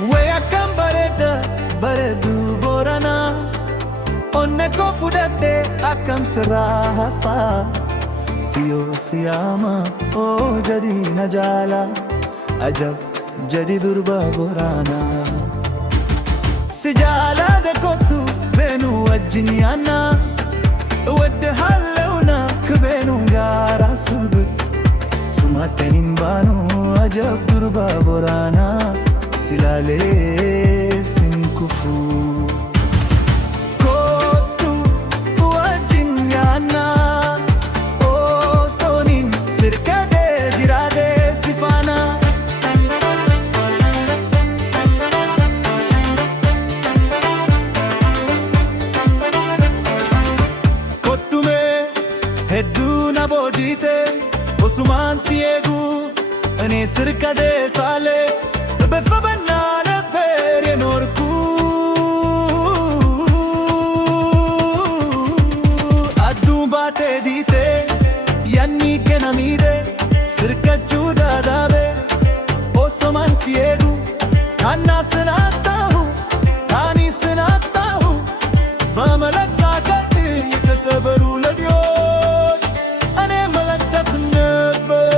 Akkam bareeda bareedu Boorana onne koo fudhadhe akkam sirraa hafa siyoo siyaama oo jadi na jaala ajab jadi durba Boorana si jaalade kottu beenu wajjin yaanna እወድሃለሁና ከቤኑ ጋር አስብ ሱማተኒን ባኑ አጀብ ዱርባ ቦራና ሲላሌ ሲንኩፉ ኮቱ ወጅን ያና ኦሶኒን ስርከዴ ጅራዴ ሲፋና ኮቱሜ ሄዱና ቦጂቴ ኦሱማን ሲየጉ እኔ ስርከዴ ሳሌ በፈበና ነበር የኖርኩ አዱባቴ ዲቴ ያኒ ከነሚዴ ስርከቹ ዳዳቤ ኦሶማን ሲየጉ ታና ስናጣሁ ታኒ ስናጣሁ በመለካከት የተሰበሩ ለዲዮች እኔ መለክተት ነበር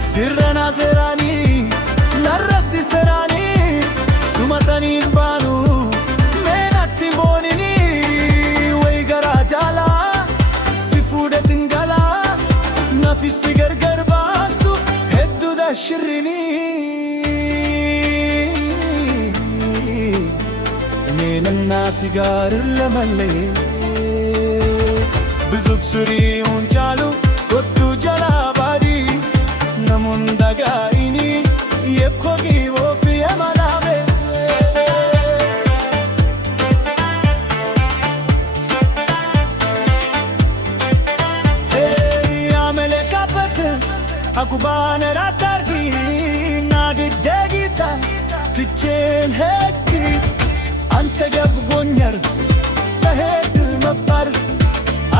Sirrana serani, narrasi serani, sumataniin baanu, meenatti boonini, way garaa jaala, si fuudhatin gala, nafisi gargar baasuuf hedduudha shirrini. Neenanna sigaarir lamalee, bizuk suriun jaalu, kottu jalaa baadii. Namundagaini yepkogi wofi emanabes Hey amele kapet akubane ratargi nadi degita fichen hekti ante gab gonyar behed mapar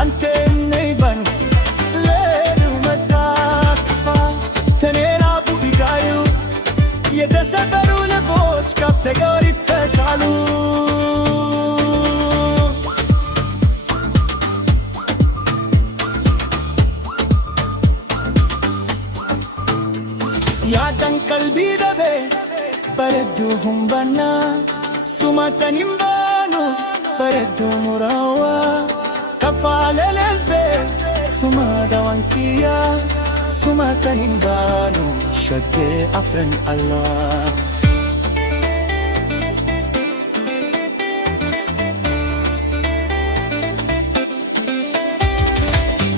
ante neiban የተሰበሩ ልቦች ካቴጎሪ ይፈሳሉ ያዳን ቀልቢ ደቤ በረዱ ሁምባና ሱማተኒም ባኑ በረዱ ሙራዋ ከፋለ ልቤ ሱማዳዋንኪያ ሱማተኒም ባኑ ሸጌ አፍረን አላህ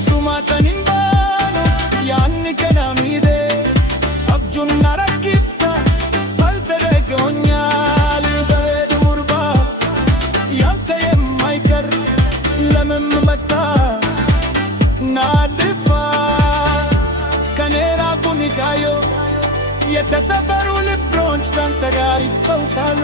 ሱማተኒን ባኑ ያኒ ከናሚዴ አብጁና ረጊፍታ ባልተደገውኛል በሄድ ሙርባ ያንተ የማይቀር ለምን መጣ ናድፋ ከኔራ ኩኒካዮ የተሰበሩ ልቦች ካንተ ጋር ይፈውሳሉ